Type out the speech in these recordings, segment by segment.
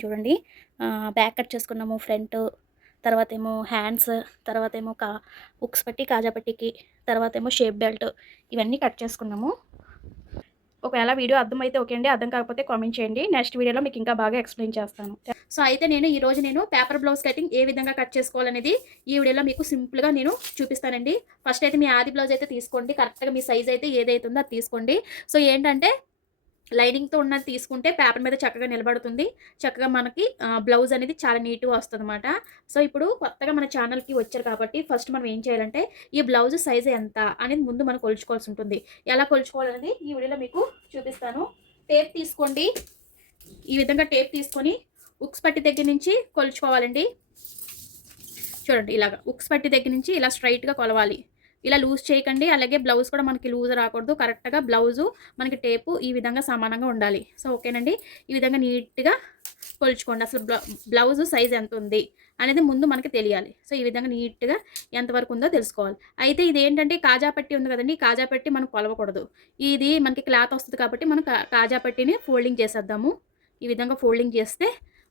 చూపిస్తాను చూడండి. Back cut చేసుకున్నాము ఫ్రంట్, తర్వాతేమో హ్యాండ్స్, తర్వాతేమో ఉక్స్ పట్టి, కాజా పట్టికి, తర్వాతేమో షేప్ బెల్ట్ ఇవన్నీ కట్ చేసుకున్నాము. ఒకవేళ వీడియో అర్థమైతే ఓకే అండి, అర్థం కాకపోతే కామెంట్ చేయండి. నెక్స్ట్ వీడియోలో మీకు ఇంకా బాగా ఎక్స్ప్లెయిన్ చేస్తాను. సో అయితే ఈరోజు నేను పేపర్ బ్లౌజ్ కటింగ్ ఏ విధంగా కట్ చేసుకోవాలనేది ఈ వీడియోలో మీకు సింపుల్గా నేను చూపిస్తానండి. ఫస్ట్ అయితే మీ ఆది బ్లౌజ్ అయితే తీసుకోండి. కరెక్ట్గా మీ సైజ్ అయితే ఏదైతే ఉందో అది తీసుకోండి. సో ఏంటంటే లైనింగ్తో ఉన్నది తీసుకుంటే పేపర్ మీద చక్కగా నిలబడుతుంది. చక్కగా మనకి బ్లౌజ్ అనేది చాలా నీట్గా వస్తుందన్నమాట. సో ఇప్పుడు కొత్తగా మన ఛానల్కి వచ్చారు కాబట్టి ఫస్ట్ మనం ఏం చేయాలంటే ఈ బ్లౌజ్ సైజ్ ఎంత అనేది ముందు మనం కొలుచుకోవాల్సి ఉంటుంది. ఎలా కొలుచుకోవాలనేది ఈ వీడియోలో మీకు చూపిస్తాను. టేప్ తీసుకోండి. ఈ విధంగా టేప్ తీసుకొని ఉక్స్ పట్టి దగ్గర నుంచి కొలుచుకోవాలండి. చూడండి, ఇలాగా ఉక్స్ పట్టి దగ్గర నుంచి ఇలా స్ట్రైట్గా కొలవాలి. ఇలా లూజ్ చేయకండి. అలాగే బ్లౌజ్ కూడా మనకి లూజ్ రాకూడదు. కరెక్ట్గా బ్లౌజు మనకి టేపు ఈ విధంగా సమానంగా ఉండాలి. సో ఓకేనండి, ఈ విధంగా నీట్గా కొలుచుకోండి. అసలు బ్లౌజు సైజ్ ఎంత ఉంది అనేది ముందు మనకి తెలియాలి. సో ఈ విధంగా నీట్గా ఎంతవరకు ఉందో తెలుసుకోవాలి. అయితే ఇది ఏంటంటే కాజా పట్టి ఉంది కదండి, కాజా పట్టి మనం కొలవకూడదు. ఇది మనకి క్లాత్ వస్తుంది కాబట్టి మనం కాజా పట్టిని ఫోల్డింగ్ చేసేద్దాము. ఈ విధంగా ఫోల్డింగ్ చేస్తే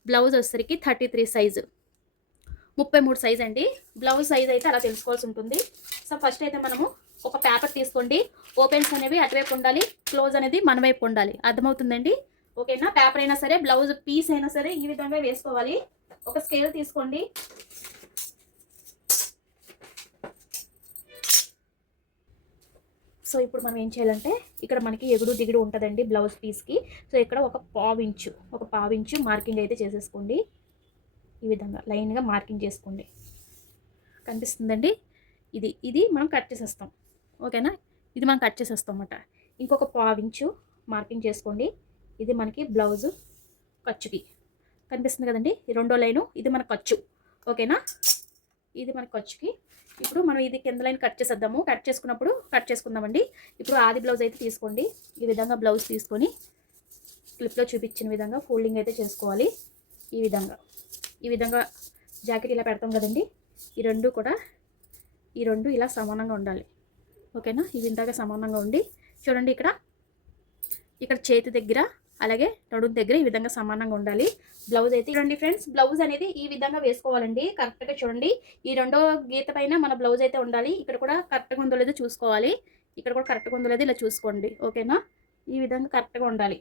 బ్లౌజ్ వచ్చేసరికి 33 సైజు, 33 సైజ్ అండి. బ్లౌజ్ సైజ్ అయితే అలా తెలుసుకోవాల్సి ఉంటుంది. సో ఫస్ట్ అయితే మనము ఒక పేపర్ తీసుకోండి. ఓపెన్స్ అనేవి అటువైపు ఉండాలి, క్లోజ్ అనేది మన వైపు ఉండాలి. అర్థమవుతుందండి? ఓకేనా? పేపర్ అయినా సరే, బ్లౌజ్ పీస్ అయినా సరే ఈ విధంగా వేసుకోవాలి. ఒక స్కేల్ తీసుకోండి. సో ఇప్పుడు మనం ఏం చేయాలంటే ఇక్కడ మనకి ఎగుడు దిగుడు ఉంటుందండి బ్లౌజ్ పీస్కి. సో ఇక్కడ ఒక పావించు మార్కింగ్ అయితే చేసేసుకోండి. ఈ విధంగా లైన్గా మార్కింగ్ చేసుకోండి. కనిపిస్తుందండి? ఇది మనం కట్ చేసేస్తాం. ఓకేనా? ఇది మనం కట్ చేసేస్తాం అన్నమాట. ఇంకొక పావించు మార్కింగ్ చేసుకోండి. ఇది మనకి బ్లౌజు ఖర్చుకి కనిపిస్తుంది కదండి. ఈ రెండో లైను ఇది మన ఖర్చు. ఓకేనా? ఇది మన ఖర్చుకి. ఇప్పుడు మనం ఇది కింద లైన్ కట్ చేసేద్దాము. కట్ చేసుకుందామండి. ఇప్పుడు ఆది బ్లౌజ్ అయితే తీసుకోండి. ఈ విధంగా బ్లౌజ్ తీసుకొని క్లిప్లో చూపించిన విధంగా ఫోల్డింగ్ అయితే చేసుకోవాలి. ఈ విధంగా జాకెట్ ఇలా పెడతాం కదండి. ఈ రెండు ఇలా సమానంగా ఉండాలి. ఓకేనా? ఈ విధంగా సమానంగా ఉండి చూడండి, ఇక్కడ చేతి దగ్గర అలాగే నడుము దగ్గర ఈ విధంగా సమానంగా ఉండాలి. బ్లౌజ్ అయితే చూడండి ఫ్రెండ్స్, బ్లౌజ్ అనేది ఈ విధంగా వేసుకోవాలండి. కరెక్ట్గా చూడండి, ఈ రెండో గీత పైన మన బ్లౌజ్ అయితే ఉండాలి. ఇక్కడ కూడా కరెక్ట్గా ఉందో లేదో చూసుకోవాలి. ఇక్కడ కూడా కరెక్ట్గా ఉందో లేదో ఇలా చూసుకోండి. ఓకేనా? ఈ విధంగా కరెక్ట్గా ఉండాలి.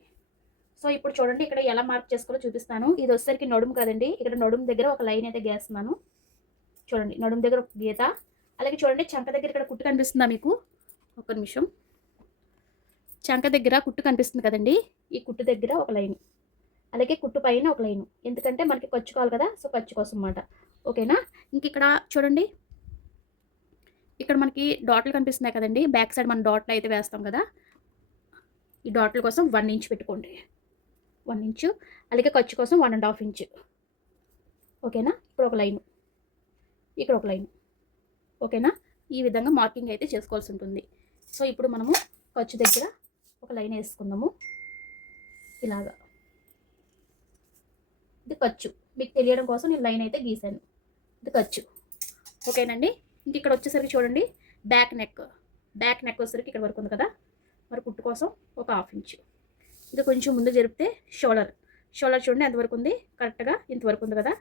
సో ఇప్పుడు చూడండి, ఇక్కడ ఎలా మార్క్ చేసుకోవాలో చూపిస్తాను. ఇది వచ్చేసరికి నడుము కదండి. ఇక్కడ నడుము దగ్గర ఒక లైన్ అయితే గీస్తున్నాను. చూడండి, నడుము దగ్గర ఒక గీత. అలాగే చూడండి, చంక దగ్గర ఇక్కడ కుట్టు కనిపిస్తుందా మీకు? ఒక నిమిషం. చంక దగ్గర కుట్టు కనిపిస్తుంది కదండి. ఈ కుట్టు దగ్గర ఒక లైన్, అలాగే కుట్టు పైన ఒక లైన్. ఎందుకంటే మనకి ఖర్చు కావాలి కదా, సో ఖర్చు కోసం అన్నమాట. ఓకేనా? ఇంక ఇక్కడ చూడండి, ఇక్కడ మనకి డాట్లు కనిపిస్తున్నాయి కదండి. బ్యాక్ సైడ్ మనం డాట్లు అయితే వేస్తాం కదా. ఈ డాట్ల కోసం 1 ఇంచ్ పెట్టుకోండి. 1 ఇంచు. అలాగే ఖర్చు కోసం 1.5 ఇంచు. ఓకేనా? ఇప్పుడు ఒక లైను, ఇక్కడ ఒక లైను. ఓకేనా? ఈ విధంగా మార్కింగ్ అయితే చేసుకోవాల్సి ఉంటుంది. సో ఇప్పుడు మనము ఖర్చు దగ్గర ఒక లైన్ వేసుకుందాము. ఇలాగా ఇది ఖర్చు. మీకు తెలియడం కోసం నేను లైన్ అయితే గీసాను. ఇది ఖర్చు. ఓకేనండి? ఇంక ఇక్కడ వచ్చేసరికి చూడండి, బ్యాక్ నెక్ వచ్చేసరికి ఇక్కడ వరకు ఉంది కదా. మరి కుట్టు కోసం ఒక 1/2 ఇంచు. ఇంకా కొంచెం ముందు జరిపితే షోల్డర్ చూడండి ఎంతవరకు ఉంది. కరెక్ట్గా ఇంతవరకు ఉంది కదా.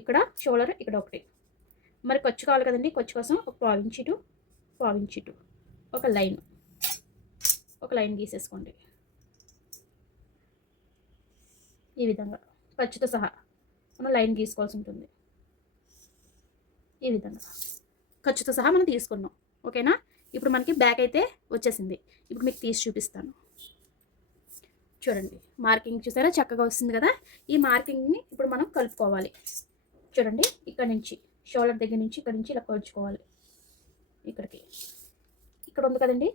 ఇక్కడ షోల్డర్ ఇక్కడ ఒకటి. మరి ఖర్చు కావాలి కదండి. ఖర్చు కోసం ఒక 1/4 ఇంచు ఒక లైన్ గీసేసుకోండి. ఈ విధంగా ఖర్చుతో సహా మనం లైన్ గీసుకోవాల్సి ఉంటుంది. ఈ విధంగా ఖర్చుతో సహా మనం తీసుకున్నాం. ఓకేనా? ఇప్పుడు మనకి బ్యాక్ అయితే వచ్చేసింది. ఇప్పుడు మీకు తీసి చూపిస్తాను. చూడండి, మార్కింగ్ చూసారా చక్కగా వస్తుంది కదా. ఈ మార్కింగ్ని ఇప్పుడు మనం కలుపుకోవాలి. చూడండి, ఇక్కడ నుంచి షోల్డర్ దగ్గర నుంచి ఇక్కడ నుంచి ఇలా కొలుచుకోవాలి. ఇక్కడ ఉంది కదండి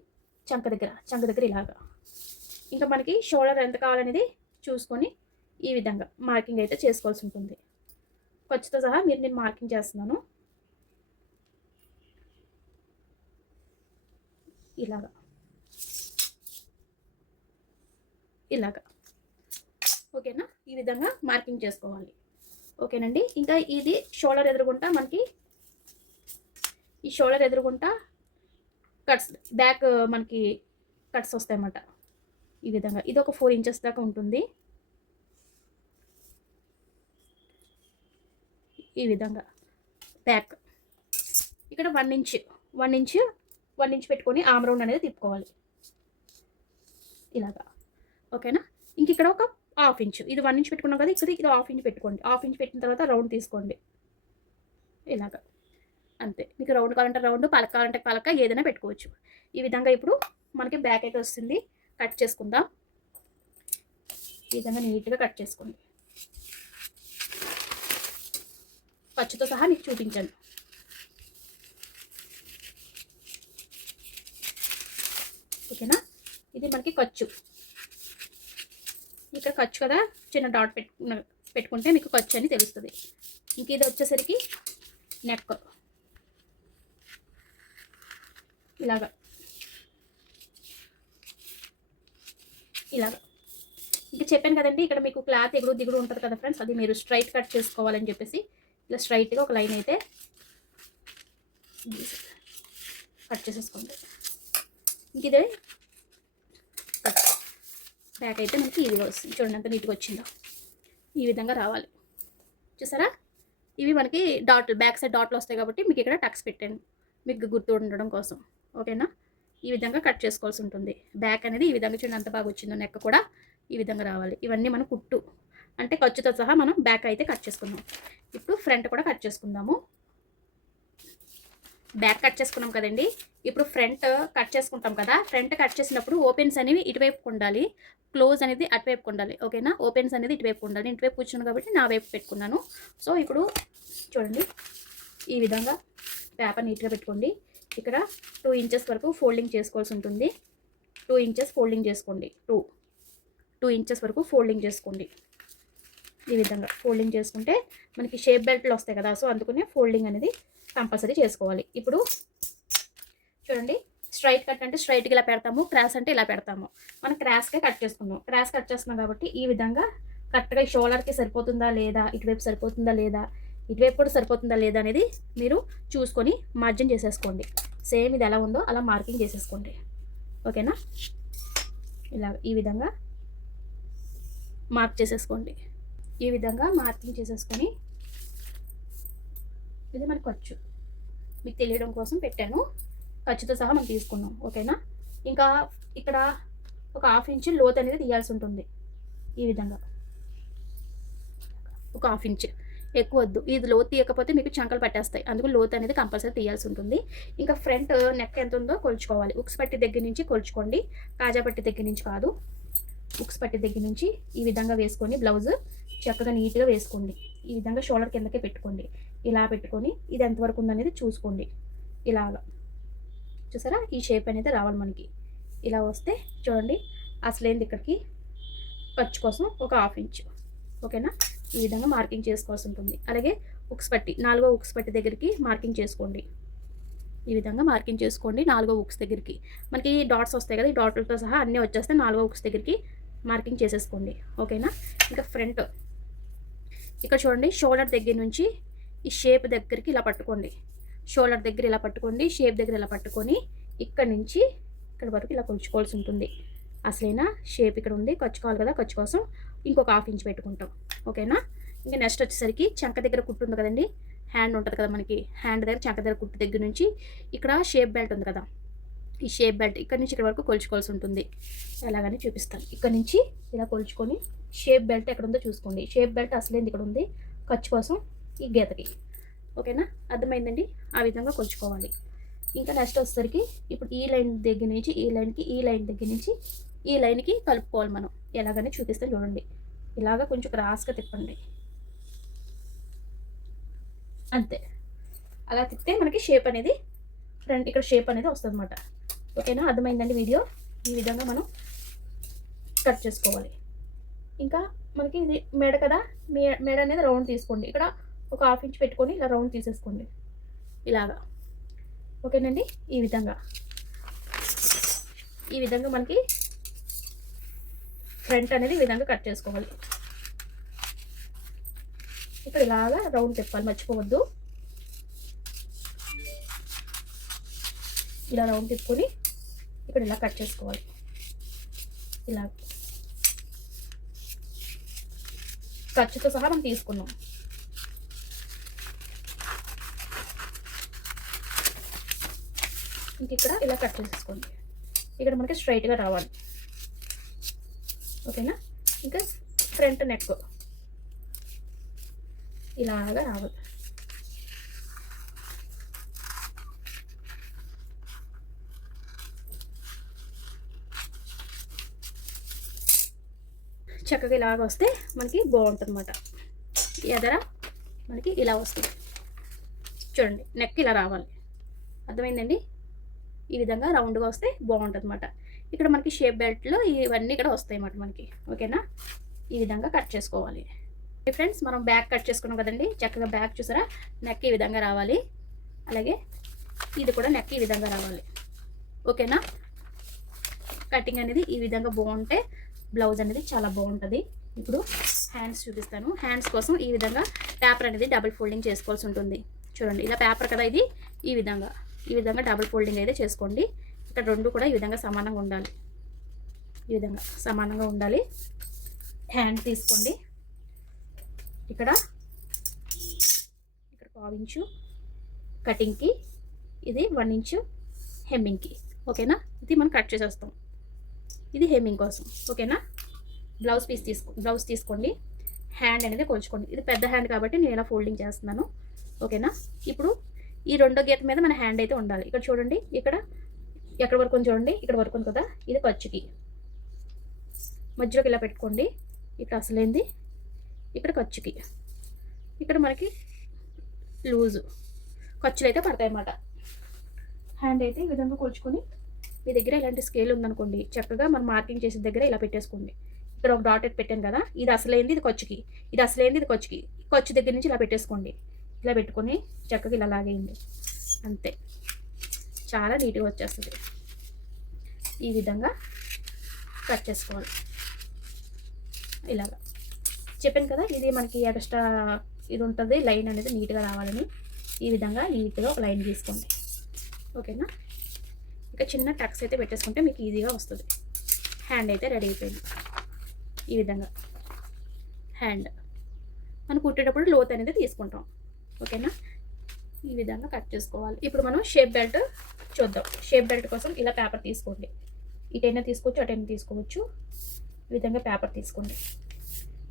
చంక దగ్గర ఇలాగా. ఇంకా మనకి షోల్డర్ ఎంత కావాలనేది చూసుకొని ఈ విధంగా మార్కింగ్ అయితే చేసుకోవాల్సి ఉంటుంది. ఖర్చుతో సహా నేను మార్కింగ్ చేస్తున్నాను. ఇలాగా. ఓకేనా? ఈ విధంగా మార్కింగ్ చేసుకోవాలి. ఓకేనండి? ఇంకా ఇది షోల్డర్ ఎదురుగుంటా మనకి ఈ షోల్డర్ ఎదురుగుంటా కట్స్ బ్యాక్ మనకి కట్స్ వస్తాయన్నమాట. ఈ విధంగా ఇది ఒక 4 ఇంచెస్ దాకా ఉంటుంది. ఈ విధంగా బ్యాక్ ఇక్కడ 1 ఇంచ్ పెట్టుకొని ఆమ్ రౌండ్ అనేది తిప్పుకోవాలి ఇలాగా. ఓకేనా. ఇంక ఇక్కడ ఒక హాఫ్ ఇంచ్, ఇది 1 ఇంచ్ పెట్టుకున్నాం కదా, ఇక్కడ ఇది హాఫ్ ఇంచ్ పెట్టుకోండి. హాఫ్ ఇంచ్ పెట్టిన తర్వాత రౌండ్ తీసుకోండి ఇలాగా. అంతే. మీకు రౌండ్ కావాలంటే రౌండ్, పలక కావాలంటే పలక, ఏదైనా పెట్టుకోవచ్చు. ఈ విధంగా ఇప్పుడు మనకి బ్యాక్ అయితే వస్తుంది. కట్ చేసుకుందాం. ఈ విధంగా నీట్గా కట్ చేసుకోండి. ఖర్చుతో సహా మీకు చూపించాను. ఓకేనా. ఇది మనకి ఖర్చు. ఇక్కడ ఖర్చు కదా, చిన్న డాట్ పెట్టుకుంటే మీకు ఖర్చు అని తెలుస్తుంది. ఇంక ఇది వచ్చేసరికి నెక్ ఇలాగా ఇంకా చెప్పాను కదండి, ఇక్కడ మీకు క్లాత్ ఎగుడు దిగుడు ఉంటుంది కదా ఫ్రెండ్స్, అది మీరు స్ట్రైట్ కట్ చేసుకోవాలని చెప్పేసి ఇలా స్ట్రైట్గా ఒక లైన్ అయితే కట్ చేసేసుకోండి. ఇంక ఇదే బ్యాక్ అయితే మనకి ఈ విధంగా వస్తుంది. చూడండి ఎంత నీట్గా వచ్చిందో. ఈ విధంగా రావాలి. చూసారా, ఇవి మనకి డాట్లు, బ్యాక్ సైడ్ డాట్లు వస్తాయి కాబట్టి మీకు ఇక్కడ టక్స్ పెట్టాను మీకు గుర్తు ఉండడం కోసం. ఓకేనా. ఈ విధంగా కట్ చేసుకోవాల్సి ఉంటుంది. బ్యాక్ అనేది ఈ విధంగా చూడండి ఎంత బాగా వచ్చిందో. నెక్ కూడా ఈ విధంగా రావాలి. ఇవన్నీ మనం కుట్టు అంటే ఖర్చుతో సహా మనం బ్యాక్ అయితే కట్ చేసుకుందాం. ఇప్పుడు ఫ్రంట్ కూడా కట్ చేసుకుందాము. బ్యాక్ కట్ చేసుకున్నాం కదండి, ఇప్పుడు ఫ్రంట్ కట్ చేసుకుంటాం కదా. ఫ్రంట్ కట్ చేసినప్పుడు ఓపెన్స్ అనేవి ఇటువైపు ఉండాలి, క్లోజ్ అనేది అటువైపు ఉండాలి. ఓకేనా. ఓపెన్స్ అనేది ఇటువైపు ఉండాలి. ఇటువైపు కూర్చున్నాను కాబట్టి నా వైపు పెట్టుకున్నాను. సో ఇప్పుడు చూడండి ఈ విధంగా పేపర్ నీట్గా పెట్టుకోండి. ఇక్కడ 2 ఇంచెస్ వరకు ఫోల్డింగ్ చేసుకోవాల్సి ఉంటుంది. 2 ఇంచెస్ ఫోల్డింగ్ చేసుకోండి. 2 ఇంచెస్ వరకు ఫోల్డింగ్ చేసుకోండి. ఈ విధంగా ఫోల్డింగ్ చేసుకుంటే మనకి షేప్ బెల్ట్లు వస్తాయి కదా, సో అందుకనే ఫోల్డింగ్ అనేది కంపల్సరీ చేసుకోవాలి. ఇప్పుడు చూడండి, స్ట్రైట్ కట్ అంటే స్ట్రైట్గా ఇలా పెడతాము, క్రాస్ అంటే ఇలా పెడతాము. మనం క్రాస్గా కట్ చేసుకున్నాం. క్రాస్ కట్ చేస్తున్నాం కాబట్టి ఈ విధంగా కరెక్ట్గా షోల్డర్కి సరిపోతుందా లేదా, ఇటువైపు సరిపోతుందా లేదా, ఇటువైపు కూడా సరిపోతుందా లేదా అనేది మీరు చూసుకొని మార్జిన్ చేసేసుకోండి. సేమ్ ఇది ఎలా ఉందో అలా మార్కింగ్ చేసేసుకోండి. ఓకేనా. ఇలా ఈ విధంగా మార్క్ చేసేసుకోండి. ఈ విధంగా మార్కింగ్ చేసేసుకొని, ఇది మనకు ఖర్చు మీకు తెలియడం కోసం పెట్టాను. ఖర్చుతో సహా మనం తీసుకున్నాం. ఓకేనా. ఇంకా ఇక్కడ ఒక 1/2 ఇంచ్ లోత్ అనేది తీయాల్సి ఉంటుంది. ఈ విధంగా ఒక 1/2 ఇంచ్, ఎక్కువ వద్దు. ఇది లోత్ తీయకపోతే మీకు చంకలు పట్టేస్తాయి. అందుకు లోత్ అనేది కంపల్సరీ తీయాల్సి ఉంటుంది. ఇంకా ఫ్రంట్ నెక్ ఎంత ఉందో కొలుచుకోవాలి. ఉక్స్ పట్టి దగ్గర నుంచి కొలుచుకోండి, కాజా పట్టి దగ్గర నుంచి కాదు. ఉక్స్ పట్టి దగ్గర నుంచి ఈ విధంగా వేసుకొని బ్లౌజ్ చక్కగా నీట్గా వేసుకోండి. ఈ విధంగా షోల్డర్ కిందకే పెట్టుకోండి. ఇలా పెట్టుకొని ఇది ఎంతవరకు ఉందనేది చూసుకోండి. ఇలాగా చూసారా, ఈ షేప్ అనేది రావాలి మనకి. ఇలా వస్తే చూడండి, అసలేంది ఇక్కడికి ఖర్చు కోసం ఒక 1/2 ఇంచ్. ఓకేనా. ఈ విధంగా మార్కింగ్ చేసుకోవాల్సి ఉంటుంది. అలాగే ఉక్స్ పట్టి, 4వ ఉక్స్ పట్టి దగ్గరికి మార్కింగ్ చేసుకోండి. ఈ విధంగా మార్కింగ్ చేసుకోండి. 4వ ఉక్స్ దగ్గరికి మనకి డాట్స్ వస్తాయి కదా, ఈ డాట్లతో సహా అన్నీ వచ్చేస్తే 4వ ఉక్స్ దగ్గరికి మార్కింగ్ చేసేసుకోండి. ఓకేనా. ఇంకా ఫ్రంట్ ఇక్కడ చూడండి, షోల్డర్ దగ్గర నుంచి ఈ షేప్ దగ్గరికి ఇలా పట్టుకోండి. షోల్డర్ దగ్గర ఇలా పట్టుకోండి, షేప్ దగ్గర ఇలా పట్టుకొని ఇక్కడ నుంచి ఇక్కడ వరకు ఇలా కొలుచుకోవాల్సి ఉంటుంది. అసలైనా షేప్ ఇక్కడ ఉంది, ఖర్చుకోవాలి కదా, ఖర్చు కోసం ఇంకొక 1/2 ఇంచ్ పెట్టుకుంటాం. ఓకేనా. ఇంకా నెక్స్ట్ వచ్చేసరికి చంక దగ్గర కుట్టు ఉంది కదండి, హ్యాండ్ ఉంటుంది కదా మనకి, హ్యాండ్ దగ్గర చంక దగ్గర కుట్టు దగ్గర నుంచి ఇక్కడ షేప్ బెల్ట్ ఉంది కదా, ఈ షేప్ బెల్ట్ ఇక్కడ నుంచి ఇక్కడ వరకు కొలుచుకోవాల్సి ఉంటుంది. ఎలాగని చూపిస్తాను. ఇక్కడ నుంచి ఇలా కొలుచుకొని షేప్ బెల్ట్ ఎక్కడ ఉందో చూసుకోండి. షేప్ బెల్ట్ అసలేంది ఇక్కడ ఉంది, ఖర్చు కోసం ఈ గీతకి. ఓకేనా. అర్థమైందండి. ఆ విధంగా కొలుచుకోవాలి. ఇంకా నెక్స్ట్ వచ్చేసరికి ఇప్పుడు ఈ లైన్ దగ్గర నుంచి ఈ లైన్కి, ఈ లైన్ దగ్గర నుంచి ఈ లైన్కి కలుపుకోవాలి మనం. ఎలాగని చూపిస్తాను చూడండి. ఇలాగ కొంచెం క్రాస్గా తిప్పండి. అంతే. అలా తిప్పితే మనకి షేప్ అనేది ఫ్రంట్ ఇక్కడ షేప్ అనేది వస్తుంది అన్నమాట. ఓకేనా. అర్థమైందండి వీడియో. ఈ విధంగా మనం కట్ చేసుకోవాలి. ఇంకా మనకి ఇది మెడ కదా, మెడ అనేది రౌండ్ తీసుకోండి. ఇక్కడ ఒక 1/2 ఇంచ్ పెట్టుకొని ఇలా రౌండ్ తీసేసుకోండి ఇలాగా. ఓకేనండి. ఈ విధంగా మనకి ఫ్రంట్ అనేది ఈ విధంగా కట్ చేసుకోవాలి. ఇక్కడ ఇలాగా రౌండ్ తిప్పాలి, మర్చిపోవద్దు. ఇలా రౌండ్ తిప్పుకొని ఇక్కడ ఇలా కట్ చేసుకోవాలి. ఇలా ఖర్చుతో సహా మనం తీసుకున్నాం. ఇంక ఇక్కడ ఇలా కట్ చేసేసుకోండి. ఇక్కడ మనకి స్ట్రైట్గా రావాలి. ఓకేనా? ఇంకా ఫ్రంట్ నెక్ ఇలాగా రావాలి. చక్కగా ఇలాగ వస్తే మనకి బాగుంటుంది అన్నమాట. ఎదర మనకి ఇలా వస్తుంది. చూడండి, నెక్ ఇలా రావాలి. అర్థమైందండి? ఈ విధంగా రౌండ్గా వస్తే బాగుంటుంది అన్నమాట. ఇక్కడ మనకి షేప్ బెల్ట్లో ఇవన్నీ ఇక్కడ వస్తాయి అన్నమాట మనకి. ఓకేనా? ఈ విధంగా కట్ చేసుకోవాలి. ఫ్రెండ్స్, మనం బ్యాక్ కట్ చేసుకున్నాం కదండి. చక్కగా బ్యాక్ చూసారా, నెక్ ఈ విధంగా రావాలి. అలాగే ఇది కూడా నెక్ ఈ విధంగా రావాలి. ఓకేనా? కటింగ్ అనేది ఈ విధంగా బాగుంటే బ్లౌజ్ అనేది చాలా బాగుంటుంది. ఇప్పుడు హ్యాండ్స్ చూపిస్తాను. హ్యాండ్స్ కోసం ఈ విధంగా పేపర్ అనేది డబుల్ ఫోల్డింగ్ చేసుకోవాల్సి ఉంటుంది. చూడండి, ఇలా పేపర్ కదా ఇది. ఈ విధంగా డబుల్ ఫోల్డింగ్ అయితే చేసుకోండి. ఇక్కడ రెండు కూడా ఈ విధంగా సమానంగా ఉండాలి. ఈ విధంగా సమానంగా ఉండాలి. హ్యాండ్ తీసుకోండి. ఇక్కడ 1/4 ఇంచు కటింగ్కి, ఇది 1 ఇంచు హెమ్మింగ్కి. ఓకేనా? ఇది మనం కట్ చేసేస్తాం. ఇది హెమ్మింగ్ కోసం. ఓకేనా? బ్లౌజ్ తీసుకోండి. హ్యాండ్ అనేది కొలుచుకోండి. ఇది పెద్ద హ్యాండ్ కాబట్టి నేను ఇలా ఫోల్డింగ్ చేస్తున్నాను. ఓకేనా? ఇప్పుడు ఈ రెండో గీత మీద మన హ్యాండ్ అయితే ఉండాలి. ఇక్కడ చూడండి, ఇక్కడ ఎక్కడ వరకు చూడండి, ఇక్కడ వరకు ఉంది కదా, ఇది ఖర్చుకి మధ్యలోకి ఇలా పెట్టుకోండి. ఇక్కడ అసలేంది, ఇక్కడ ఖర్చుకి, ఇక్కడ మనకి లూజు ఖర్చులు అయితే పడతాయి అన్నమాట. హ్యాండ్ అయితే ఈ విధంగా కొలుచుకొని, మీ దగ్గర ఇలాంటి స్కేల్ ఉందనుకోండి, చక్కగా మనం మార్కింగ్ చేసే దగ్గర ఇలా పెట్టేసుకోండి. ఇక్కడ ఒక డాట్ పెట్టాను కదా, ఇది అసలేంది, ఇది ఖర్చుకి, ఇది అసలేంది, ఇది ఖర్చుకి. ఖర్చు దగ్గర నుంచి ఇలా పెట్టేసుకోండి. ఇలా పెట్టుకొని చక్కగా ఇలా లాగేయండి. అంతే, చాలా నీట్గా వచ్చేస్తుంది. ఈ విధంగా కట్ చేసుకోవాలి. ఇలాగా చెప్పాను కదా, ఇది మనకి ఎక్స్ట్రా ఇది ఉంటుంది, లైన్ అనేది నీట్గా రావాలని. ఈ విధంగా నీట్గా ఒక లైన్ తీసుకోండి. ఓకేనా? ఇక చిన్న టక్స్ అయితే పెట్టేసుకుంటే మీకు ఈజీగా వస్తుంది. హ్యాండ్ అయితే రెడీ అయిపోయింది. ఈ విధంగా హ్యాండ్ మనం కుట్టేటప్పుడు లోత్ అనేది తీసుకుంటాం. ఓకేనా? ఈ విధంగా కట్ చేసుకోవాలి. ఇప్పుడు మనం షేప్ బెల్ట్ చూద్దాం. షేప్ బెల్ట్ కోసం ఇలా పేపర్ తీసుకోండి. ఇటైనా తీసుకోవచ్చు, అటైనా తీసుకోవచ్చు. ఈ విధంగా పేపర్ తీసుకోండి.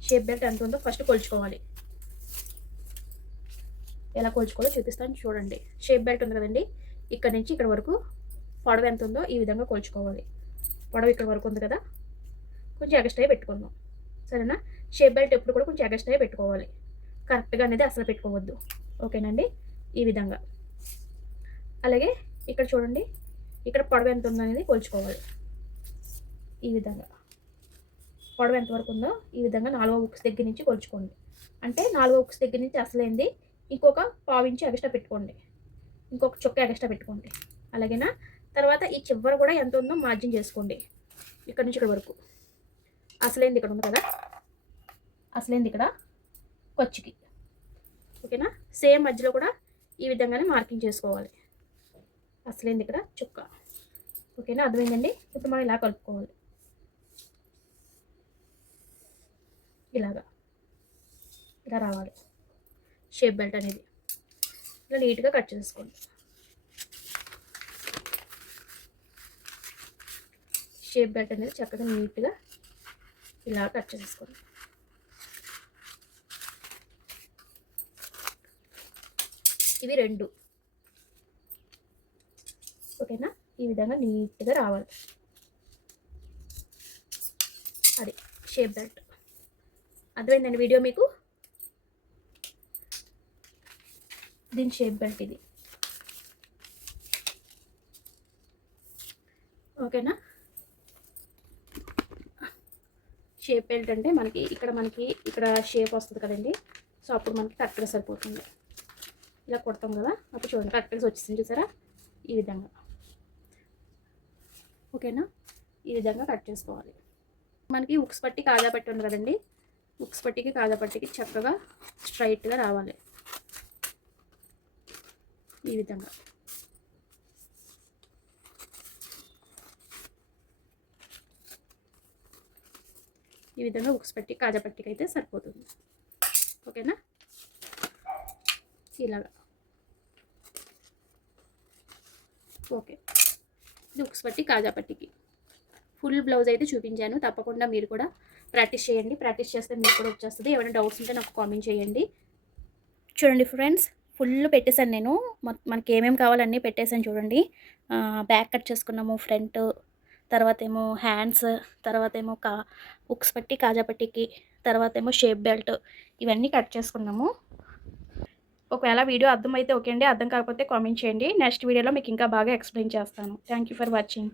షేప్ బెల్ట్ ఎంత ఉందో ఫస్ట్ కొలుచుకోవాలి. ఎలా కొలుచుకోవాలో చూపిస్తాను చూడండి. షేప్ బెల్ట్ ఉంది కదండి, ఇక్కడ నుంచి ఇక్కడ వరకు పొడవు ఎంత ఉందో ఈ విధంగా కొలుచుకోవాలి. పొడవు ఇక్కడ వరకు ఉంది కదా, కొంచెం ఎగస్ట్రా పెట్టుకుందాం. సరేనా? షేప్ బెల్ట్ ఎప్పుడు కూడా కొంచెం ఎగస్ట్రా పెట్టుకోవాలి. కరెక్ట్గా అనేది అసలు పెట్టుకోవద్దు. ఓకేనండి? ఈ విధంగా. అలాగే ఇక్కడ చూడండి, ఇక్కడ పొడవు ఎంత ఉందో అనేది కొలుచుకోవాలి. ఈ విధంగా పొడవు ఎంతవరకు ఉందో ఈ విధంగా 4వ ఉక్స్ దగ్గర నుంచి కొలుచుకోండి. అంటే 4వ ఉక్స్ దగ్గర నుంచి అసలైంది ఇంకొక 1/4 ఇంచు ఎగస్ట్రా పెట్టుకోండి. ఇంకొక చుక్క ఎగస్ట్రా పెట్టుకోండి. అలాగేనా? తర్వాత ఈ చివర కూడా ఎంత ఉందో మార్జిన్ చేసుకోండి. ఇక్కడ నుంచి ఇక్కడ వరకు అసలైంది ఇక్కడ ఉంది కదా, అసలైంది ఇక్కడ ఖర్చుకి. ఓకేనా? సేమ్ మధ్యలో కూడా ఈ విధంగానే మార్కింగ్ చేసుకోవాలి. అసలైంది ఇక్కడ చుక్క. ఓకేనా? అర్థమైందండి? ఇప్పుడు మనం ఇలా కలుపుకోవాలి. ఇలాగా ఇలా రావాలి షేప్ బెల్ట్ అనేది. ఇలా నీట్గా కట్ చేసుకోండి. షేప్ బెల్ట్ అనేది చక్కగా నీట్గా ఇలా కట్ చేసుకోండి. ఇవి రెండు. ఓకేనా? ఈ విధంగా నీట్గా రావాలి. అది షేప్ బెల్ట్. అర్థమైందండి వీడియో మీకు? దీని షేప్ బెల్ట్ ఇది. ఓకేనా? షేప్ బెల్ట్ అంటే మనకి ఇక్కడ షేప్ వస్తుంది కదండి, సో అప్పుడు మనకి కరెక్ట్గా సరిపోతుంది. ఇలా కొడతాం కదా, అప్పుడు చూడండి కరెక్ట్గా వచ్చేసింది. చూసారా? ఈ విధంగా. ఓకేనా? ఈ విధంగా కట్ చేసుకోవాలి. మనకి ఉక్స్ పట్టి కాజా పట్టి ఉంది కదండి, ఉక్స్ పట్టికి కాజా పట్టికి చక్కగా స్ట్రైట్గా రావాలి. ఈ విధంగా. ఈ విధంగా ఉక్స్ పట్టి కాజా పట్టికి అయితే సరిపోతుంది. ఓకేనా? ఇలాగా. ఓకే. ఇది ఉక్స్ పట్టి కాజా పట్టికి. ఫుల్ బ్లౌజ్ అయితే చూపించాను. తప్పకుండా మీరు కూడా ప్రాక్టీస్ చేయండి. ప్రాక్టీస్ చేస్తే మీకు కూడా వచ్చేస్తుంది. ఏమైనా డౌట్స్ ఉంటే నాకు కామెంట్ చేయండి. చూడండి ఫ్రెండ్స్, ఫుల్ పెట్టేశాను నేను. మనకి ఏమేమి కావాలో అన్నీ పెట్టేశాను చూడండి. బ్యాక్ కట్ చేసుకున్నాము, ఫ్రంట్, తర్వాతేమో హ్యాండ్స్, తర్వాతేమో ఉక్స్ పట్టి కాజా పట్టికి, తర్వాతేమో షేప్ బెల్ట్, ఇవన్నీ కట్ చేసుకున్నాము. ఒకవేళ వీడియో అర్థమైతే ఓకే అండి. అర్థం కాకపోతే కామెంట్ చేయండి. నెక్స్ట్ వీడియోలో మీకు ఇంకా బాగా ఎక్స్ప్లెయిన్ చేస్తాను. Thank you for watching.